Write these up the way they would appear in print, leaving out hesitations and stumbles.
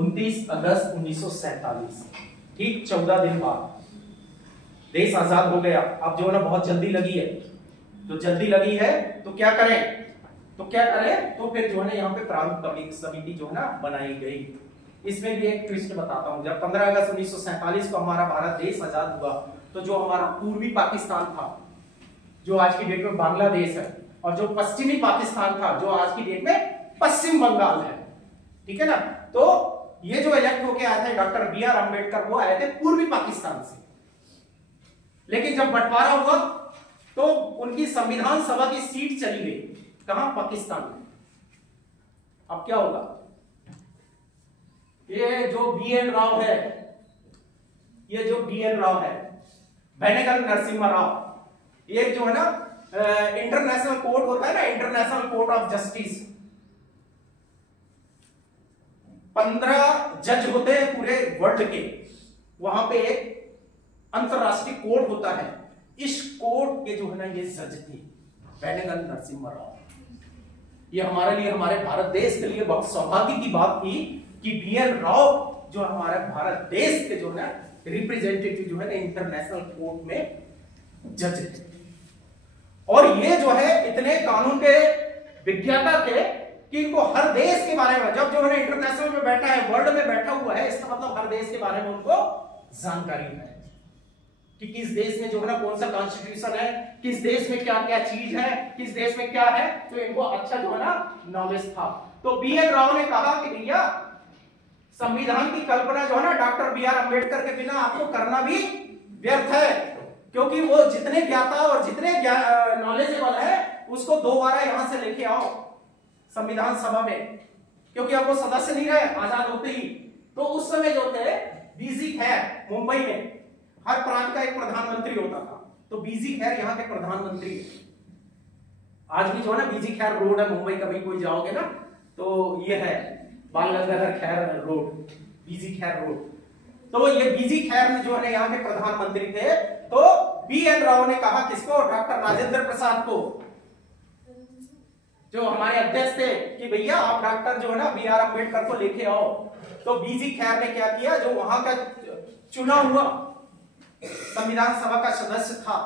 29 अगस्त 1947, ठीक 14 दिन बाद देश आजाद हो गया। अब जो है ना बहुत जल्दी लगी है, तो जल्दी लगी है तो क्या करें, तो फिर जो है ना यहाँ पे प्रारूप समिति जो है ना बनाई गई। इसमें भी एक ट्विस्ट बताता हूं। जब 15 अगस्त 1947 को हमारा भारत देश आजाद हुआ, तो जो हमारा पूर्वी पाकिस्तान था, जो आज की डेट में बांग्लादेश है, और जो पश्चिमी पाकिस्तान था, जो आज की डेट में पश्चिम बंगाल है, ठीक है ना। तो ये जो इलेक्ट होके आए थे डॉक्टर बी.आर. अम्बेडकर, वो आए थे पूर्वी पाकिस्तान से। लेकिन जब बंटवारा हुआ तो उनकी संविधान सभा की सीट चली गई, कहां, पाकिस्तान में। अब क्या होगा, ये जो बी.एन. राव है, ये जो बी.एन. राव है, बेनेगल नरसिम्हा राव, ये जो है ना इंटरनेशनल कोर्ट होता है ना, इंटरनेशनल कोर्ट ऑफ जस्टिस, 15 जज होते हैं पूरे वर्ल्ड के, वहां पे एक अंतरराष्ट्रीय कोर्ट होता है। इस कोर्ट के जो है ना ये जज थे बेनेगल नरसिम्हा राव। ये हमारे लिए, हमारे भारत देश के लिए बहुत सौभाग्य की बात थी कि बी.एन. राव जो हमारे भारत देश के जो है रिप्रेजेंटेटिव जो है ना इंटरनेशनल कोर्ट में जज थे। और ये जो है इतने कानून के विज्ञाता थे कि इनको हर देश के बारे में, जब जो है इंटरनेशनल में बैठा है, वर्ल्ड में बैठा हुआ है, इसका मतलब हर देश के बारे में उनको जानकारी है कि किस देश में जो है ना कौन सा कॉन्स्टिट्यूशन है, किस देश में क्या क्या चीज है, किस देश में क्या है, तो इनको अच्छा जो है ना नॉलेज था। तो बी.एन. राव ने कहा कि भैया संविधान की कल्पना जो है ना डॉक्टर बी.आर. अम्बेडकर के बिना आपको करना भी व्यर्थ है, क्योंकि वो जितने ज्ञाता और जितने नॉलेजेबल है उसको दोबारा यहां से लेके आओ संविधान सभा में, क्योंकि अब वो सदस्य नहीं रहे आजाद होते ही। तो उस समय जो थे बी.जी. खैर, मुंबई में हर प्रांत का एक प्रधानमंत्री होता था, तो बी.जी. खैर यहाँ के प्रधानमंत्री। आज भी जो है ना बी.जी. खैर रोड है मुंबई, कभी कोई जाओगे ना तो ये है बाल गंगाधर खैर रोड, बी.जी. खैर रोड। तो ये बी.जी. खैर जो है ना यहाँ के प्रधानमंत्री थे। तो बी.एन. राव ने कहा किसको, डॉक्टर राजेंद्र प्रसाद को, जो हमारे अध्यक्ष थे, कि भैया आप डॉक्टर जो है ना बी.आर. अम्बेडकर को लेके आओ। तो बी.जी. खैर ने क्या किया, जो वहां का चुना हुआ संविधान सभा का सदस्य था,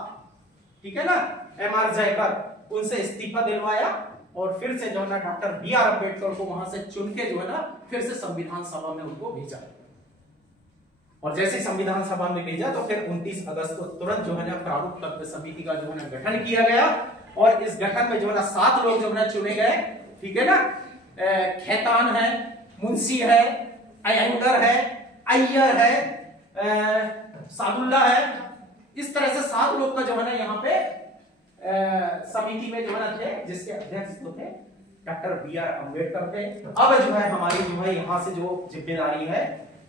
ठीक है ना, एम.आर. जयकर, उनसे इस्तीफा दिलवाया और फिर से जो है ना डॉक्टर बी.आर. अम्बेडकर को वहां से चुन के जो है ना फिर से संविधान सभा में उनको भेजा। और जैसे संविधान सभा में भेजा तो फिर 29 अगस्त को तुरंत जो है ना प्रारूप तत्व समिति का जो है ना गठन किया गया। और इस गठन में जो है ना 7 लोग जो है ना चुने गए, ठीक है ना। खेतान है, मुंशी है, अयंगर है, अय्यर है, सादुल्ला है। इस तरह से 7 लोग का जो है ना यहाँ पे समिति में जो है ना थे, जिसके अध्यक्ष जो थे डॉक्टर बी.आर. अम्बेडकर थे। अब जो है हमारी जो है यहाँ से जो जिम्मेदारी है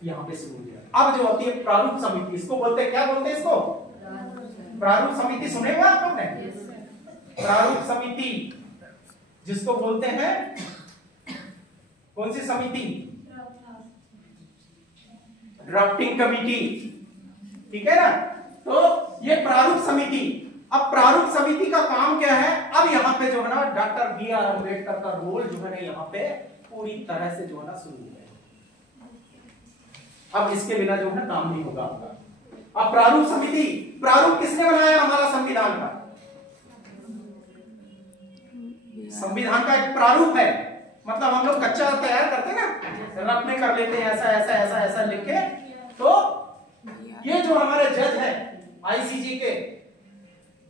यहाँ पे शुरू हुई है। अब जो होती है प्रारूप समिति, इसको बोलते हैं, क्या बोलते हैं इसको, प्रारूप समिति। सुने हुए आप लोग ने, प्रारूप समिति जिसको बोलते हैं, कौन सी समिति, ड्राफ्टिंग कमिटी, ठीक है ना। तो ये प्रारूप समिति, अब प्रारूप समिति का काम क्या है, अब यहाँ पे जो है ना डॉक्टर बी.आर. अम्बेडकर का रोल जो है ना यहाँ पे पूरी तरह से जो है ना शुरू हो गया। अब इसके बिना जो है ना काम नहीं होगा आपका। अब प्रारूप समिति, प्रारूप किसने बनाया हमारा संविधान का, संविधान का एक प्रारूप है, मतलब हम लोग कच्चा तैयार करते हैं ना, रफ में कर लेते हैं ऐसा ऐसा ऐसा ऐसा लिख के। तो ये जो हमारे जज है आईसीजे के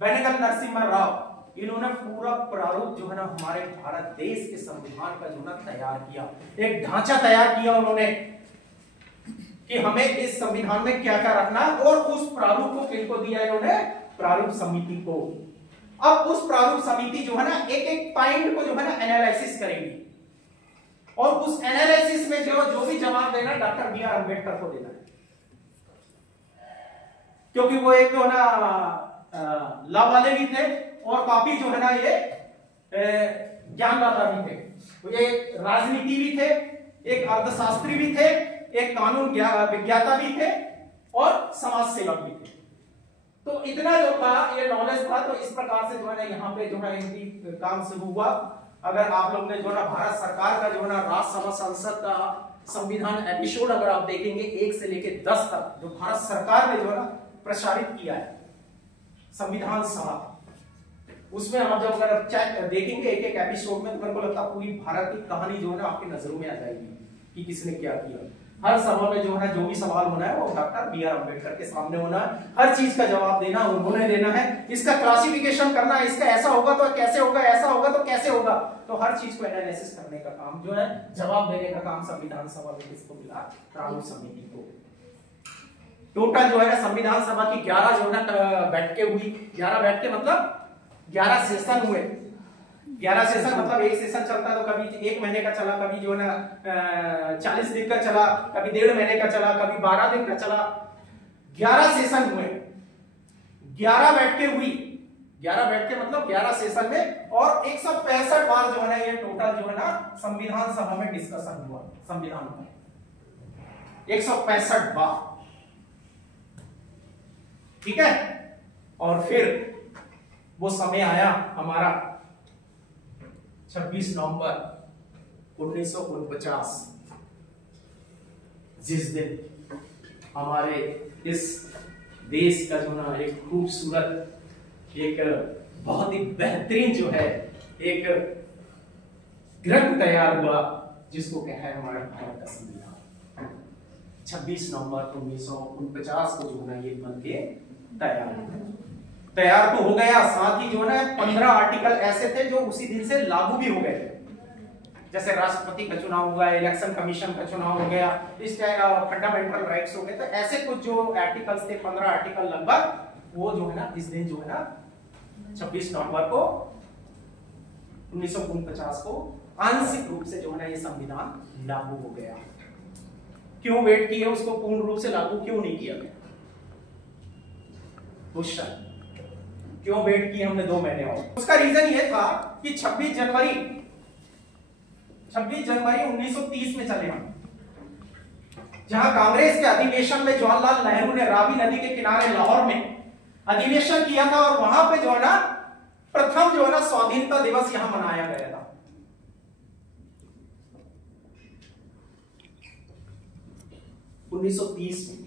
बेनेगल नरसिम्हा राव, इन्होंने पूरा प्रारूप जो है ना हमारे भारत देश के संविधान का जो ना तैयार किया, एक ढांचा तैयार किया उन्होंने कि हमें इस संविधान में क्या क्या रखना है। और उस प्रारूप को किनको दिया इन्होंने, प्रारूप समिति को। अब उस प्रारूप समिति जो है ना एक एक पॉइंट को जो है ना एनालिसिस करेगी, और उस एनालिसिस में जो भी जवाब देना डॉक्टर बी.आर. अम्बेडकर को देना है, क्योंकि वो एक जो है ना लॉ वाले भी थे और काफी जो है ना ये ज्ञानदाता भी थे। तो ये राजनीति भी थे, एक अर्थशास्त्री भी थे, एक कानून विज्ञाता भी थे और समाज सेवक भी थे। तो इतना जो था ये नॉलेज था। तो इस प्रकार से जो है ना यहाँ पे जो है इनकी काम शुरू हुआ। अगर आप लोग ने जो है ना भारत सरकार का जो है ना राज्यसभा संसद का संविधान एपिसोड अगर आप देखेंगे 1 से लेके 10 तक, जो भारत सरकार ने जो है ना प्रसारित किया है संविधान सभा, उसमें आप जब अगर देखेंगे एक एक एपिसोड में, तो मेरे को लगता है पूरी भारत की कहानी जो है ना आपकी नजरों में आ जाएगी कि किसने क्या किया। हर सभा में जो है ना जो भी सवाल होना है वो डॉक्टर बी आर अम्बेडकर के सामने होना है, हर चीज का जवाब देना उन्होंने देना है, इसका क्लासिफिकेशन करना है, इसका ऐसा होगा तो कैसे होगा, ऐसा होगा तो कैसे होगा, तो हर चीज को एनालिसिस करने का काम जो है, जवाब देने का काम संविधान सभा में किसको मिला, प्रारूप समिति को। टोटल जो है ना संविधान सभा की 11 जो है ना बैठकें हुई, 11 बैठकें मतलब 11 सेशन हुए। 11 सेशन मतलब एक सेशन चलता तो कभी 1 महीने का चला, कभी जो है ना 40 दिन का चला, कभी 1.5 महीने का चला, कभी 12 दिन का चला। 11 सेशन हुए, 11 बैठकें हुई, 11 बैठकें मतलब 11 सेशन में, और 165 बार जो है ना ये टोटल जो है ना संविधान सभा में डिस्कशन हुआ संविधान पर, 165 बार, ठीक है। और फिर वो समय आया हमारा 26 नवंबर 1949, जिस दिन हमारे इस देश का जो ना एक खूबसूरत, एक बहुत ही बेहतरीन जो है एक ग्रंथ तैयार हुआ, जिसको क्या है हमारा भारत का संविधान। 26 नवंबर 1949 को जो है ना ये बन के तैयार तो हो गया। साथ ही जो है ना 15 आर्टिकल ऐसे थे जो उसी दिन से लागू भी हो गए थे, जैसे राष्ट्रपति का चुनाव हुआ, इलेक्शन कमीशन का चुनाव हो गया, इस फंडामेंटल राइट्स हो गए। तो ऐसे कुछ जो आर्टिकल्स थे, 15 आर्टिकल लगभग, वो जो है ना इस दिन जो है ना 26 नवंबर को 1949 को आंशिक रूप से जो है ना ये संविधान लागू हो गया। क्यों वेट किया, उसको पूर्ण रूप से लागू क्यों नहीं किया गया? क्वेश्चन, क्यों वेट किए हमने 2 महीने और? उसका रीजन ये था कि 26 जनवरी 1930 में चले हम, जहां कांग्रेस के अधिवेशन में जवाहरलाल नेहरू ने रावी नदी के किनारे लाहौर में अधिवेशन किया था, और वहां पे जो है ना प्रथम जो है ना स्वाधीनता दिवस यहां मनाया गया था। 1930 में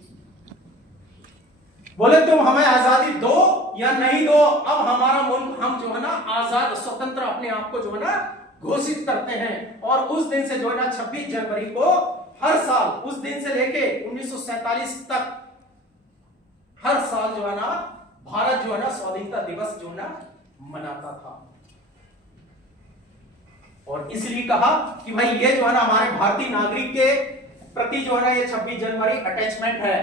बोले तुम हमें आजादी दो या नहीं दो, अब हमारा मुल्क, हम जो है ना आजाद स्वतंत्र अपने आप को जो है ना घोषित करते हैं। और उस दिन से जो है ना 26 जनवरी को हर साल, उस दिन से लेके 1947 तक हर साल जो है ना भारत जो है ना स्वाधीनता दिवस जो है ना मनाता था। और इसलिए कहा कि भाई ये जो है ना हमारे भारतीय नागरिक के प्रति जो है ना ये 26 जनवरी अटैचमेंट है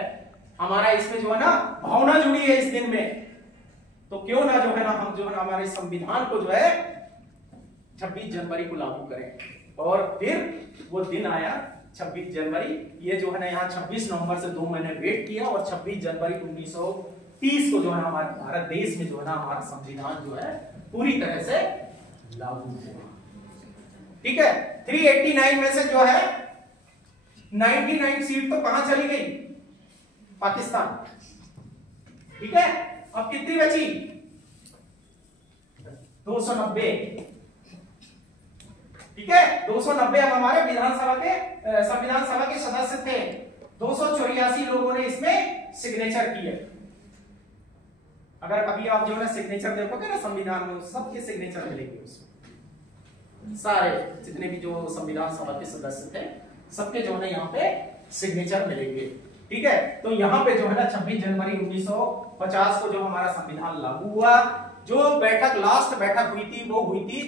हमारा, इसमें जो है ना भावना जुड़ी है इस दिन में, तो क्यों ना जो है ना हम जो है ना हमारे संविधान को जो है 26 जनवरी को लागू करें। और फिर वो दिन आया 26 जनवरी, ये जो है ना यहाँ 26 नवंबर से 2 महीने वेट किया, और 26 जनवरी 1930 को जो है हमारे भारत देश में जो है ना हमारा संविधान जो है पूरी तरह से लागू हुआ। ठीक है, 389 में से जो है 99 सीट तो कहां चली गई? पाकिस्तान। ठीक है, अब कितनी बची? 290। ठीक है, 290 अब हमारे विधानसभा के संविधान सभा के सदस्य थे। 284 लोगों ने इसमें सिग्नेचर किए। अगर कभी आप जो है सिग्नेचर देखोगे ना संविधान में, सबके सिग्नेचर मिलेंगे उसमें, सारे जितने भी जो संविधान सभा के सदस्य थे सबके जो है यहाँ पे सिग्नेचर मिलेंगे। ठीक है, तो यहाँ पे जो है ना 26 जनवरी 1950 को जो हमारा संविधान लागू हुआ। जो बैठक, लास्ट बैठक हुई थी, वो हुई थी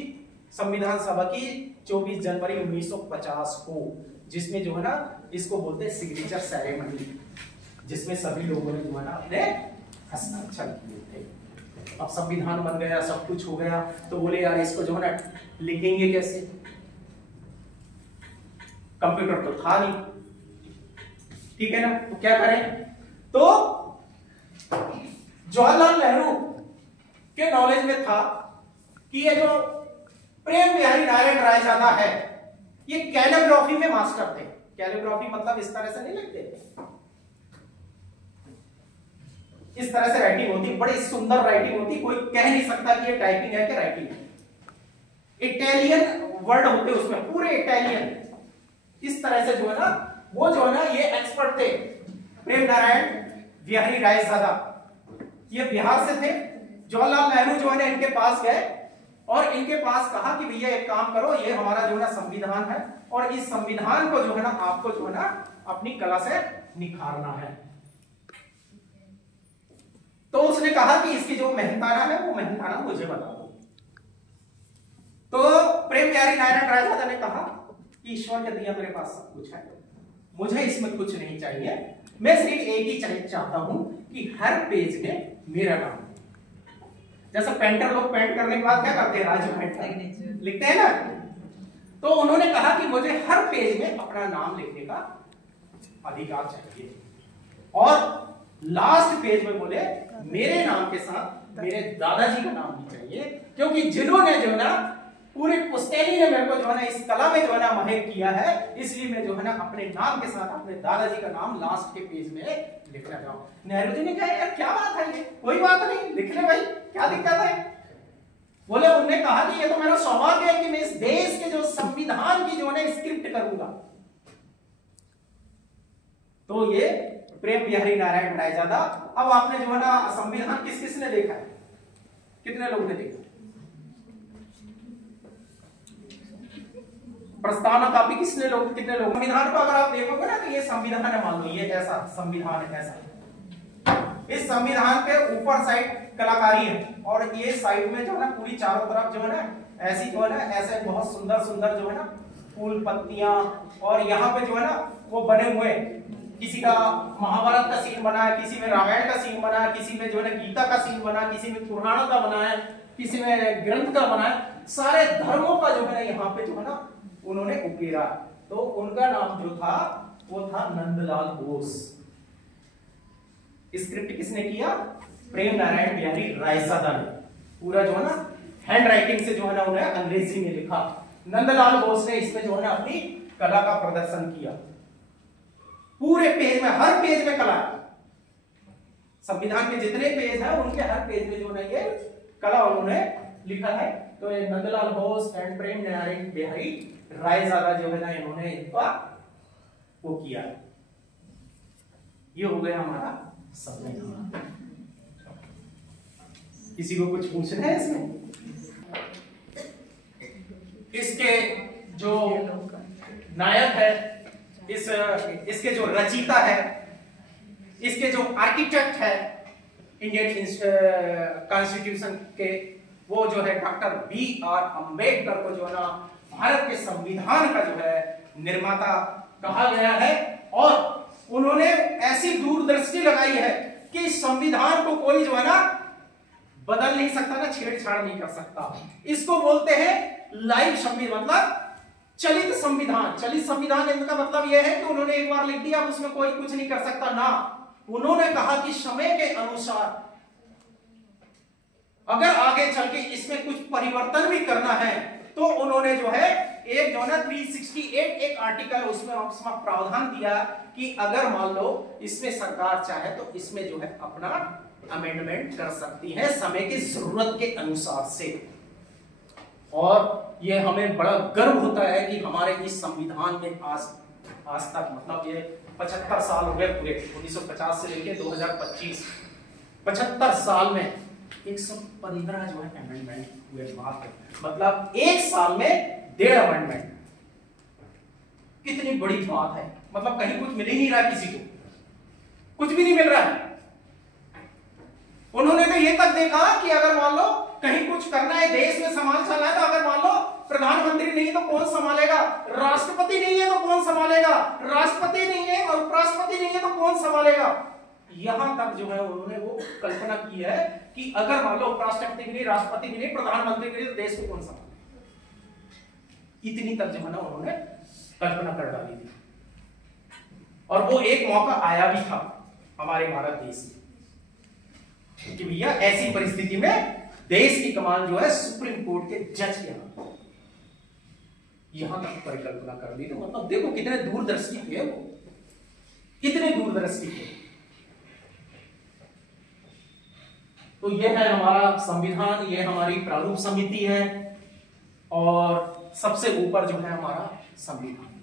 संविधान सभा की 24 जनवरी 1950 को, जिसमें जो है ना इसको बोलते हैं सिग्नेचर सेरेमनी, जिसमें सभी लोगों ने जो है ना अपने हस्ताक्षर किए थे। अब संविधान बन गया, सब कुछ हो गया, तो बोले यार इसको जो है ना लिखेंगे कैसे? कंप्यूटर तो था नहीं, ठीक है ना, तो क्या करें? तो जवाहरलाल नेहरू के नॉलेज में था कि ये जो प्रेम बिहारी नारायण रायजादा है, ये कैलिग्राफी में मास्टर थे। कैलिग्राफी मतलब इस तरह से नहीं लिखते, इस तरह से राइटिंग होती, बड़ी सुंदर राइटिंग होती, कोई कह नहीं सकता कि ये टाइपिंग है कि राइटिंग है। इटालियन वर्ड होते उसमें, पूरे इटालियन, इस तरह से जो है ना वो जो है ना ये एक्सपर्ट थे, प्रेम नारायण बिहारी रायजादा, ये बिहार से थे। जवाहरलाल नेहरू जो है ना इनके पास गए और इनके पास कहा कि भैया एक काम करो, ये हमारा जो है ना संविधान है और इस संविधान को जो है ना आपको जो है ना अपनी कला से निखारना है। तो उसने कहा कि इसकी जो मेहनताना है वो मेहनताना मुझे बता दो। तो प्रेम बिहारी नारायण रायजादा ने कहा कि ईश्वर के दिया मेरे पास सब कुछ है, मुझे इसमें कुछ नहीं चाहिए, मैं सिर्फ एक ही चाहता हूं कि हर पेज में मेरा नाम, जैसा पेंटर लोग पेंट करने के बाद क्या करते हैं, राजू पेंटर लिखते हैं ना, तो उन्होंने कहा कि मुझे हर पेज में अपना नाम लिखने का अधिकार चाहिए और लास्ट पेज में बोले मेरे नाम के साथ मेरे दादाजी का नाम भी चाहिए, क्योंकि जिन्होंने जो है ना पूरी पुश्तैनी ने मेरे को जो है ना इस कला में जो है ना माहिर किया है, इसलिए मैं जो है ना अपने नाम के साथ अपने दादाजी का नाम लास्ट के पेज में लिखना चाहूं। नेहरू जी ने कहा यार क्या बात है, ये कोई बात नहीं, लिख ले भाई, क्या दिक्कत है। बोले, उन्होंने कहा कि ये तो मेरा सौभाग्य है कि मैं इस देश के जो संविधान की जो है ना स्क्रिप्ट करूंगा। तो ये प्रेम बिहारी नारायण रायजादा। अब आपने जो है ना संविधान किस किस ने देखा है, कितने लोगों ने देखा? प्रस्तावना कापी कितने लोग संविधान को अगर आप देखोगे ना तो ये संविधान है, मान लो ये ऐसा संविधान है, ऐसा। इस संविधान के ऊपर साइड कलाकारी है और ये साइड में जो है ना पूरी चारों तरफ जो है ना ऐसी जो है ना ऐसे बहुत सुंदर सुंदर जो है ना फूल पत्तियां, और यहाँ पे जो है ना वो बने हुए, किसी का महाभारत का सीन बना है, किसी में रामायण का सीन बना है, किसी में जो है ना गीता का सीन बना है, किसी में पुराण का बना है, किसी में ग्रंथ का बना है, सारे धर्मों का जो है ना यहाँ पे जो है ना उन्होंने उकेरा। तो उनका नाम जो था वो था नंदलाल बोस। स्क्रिप्ट किसने किया? प्रेम नारायण बिहारी रायजादा ने। पूरा जो है ना हैंड राइटिंग से जो है ना उन्हें अंग्रेजी में लिखा। नंदलाल बोस ने इसमें जो है ना अपनी कला का प्रदर्शन किया। पूरे पेज में, हर पेज में कला, संविधान के जितने पेज हैं उनके हर पेज में जो है ये कला उन्होंने लिखा है। तो ये नंदलाल बोस एंड प्रेम नारायण बिहारी रायजादा जो है ना इन्होंने इनका वो किया। ये हो गया हमारा संविधान। किसी को कुछ पूछना है इसमें? इसके जो नायक है, इसके जो रचयिता है, इसके जो आर्किटेक्ट है इंडियन कॉन्स्टिट्यूशन के, वो जो है डॉक्टर B.R. अम्बेडकर को जो है ना भारत के संविधान का जो है निर्माता कहा गया है। और उन्होंने ऐसी दूरदृष्टि लगाई है कि संविधान को कोई जो है ना बदल नहीं सकता, ना छेड़छाड़ नहीं कर सकता। इसको बोलते हैं लाइव संविधान, मतलब चलित संविधान। चलित संविधान इनका मतलब यह है कि उन्होंने एक बार लिख दिया, उसमें कोई कुछ नहीं कर सकता ना। उन्होंने कहा कि समय के अनुसार अगर आगे चल के इसमें कुछ परिवर्तन भी करना है तो उन्होंने जो है एक जो है ना 368 एक आर्टिकल उसमें प्रावधान दिया कि अगर मान लो इसमें सरकार चाहे तो इसमें जो है अपना अमेंडमेंट कर सकती है समय की जरूरत के अनुसार से। और ये हमें बड़ा गर्व होता है कि हमारे इस संविधान में आज तक मतलब ये 75 साल हो गए पूरे, 1950 से लेकर 2025, 75 साल में 115 जो है अमेंडमेंट हुए। मतलब एक साल में 1.5 अमेंडमेंट, कितनी बड़ी बात है। मतलब कहीं कुछ मिल ही नहीं रहा, किसी को कुछ भी नहीं मिल रहा है। उन्होंने तो ये तक देखा कि अगर मान लो कहीं कुछ करना है, देश में समाज चलना है, तो अगर मान लो प्रधानमंत्री नहीं तो कौन संभालेगा, राष्ट्रपति नहीं है तो कौन संभालेगा, राष्ट्रपति नहीं है और उपराष्ट्रपति नहीं है तो कौन संभालेगा। यहां तक जो है उन्होंने वो कल्पना की है कि अगर मान लो उपराष्ट्रपति भी नहीं, राष्ट्रपति भी नहीं, प्रधानमंत्री भी नहीं, तो देश को कौन संभालेगा। इतनी तक जो है ना उन्होंने कल्पना कर डाली थी। और वो एक मौका आया भी था हमारे भारत देश में कि भैया ऐसी परिस्थिति में देश की कमान जो है सुप्रीम कोर्ट के जज के हाथ, यहां तक परिकल्पना कर दी। तो मतलब देखो कितने दूरदर्शी थे वो, कितने दूरदर्शी थे। तो ये है हमारा संविधान, ये हमारी प्रारूप समिति है और सबसे ऊपर जो है हमारा संविधान।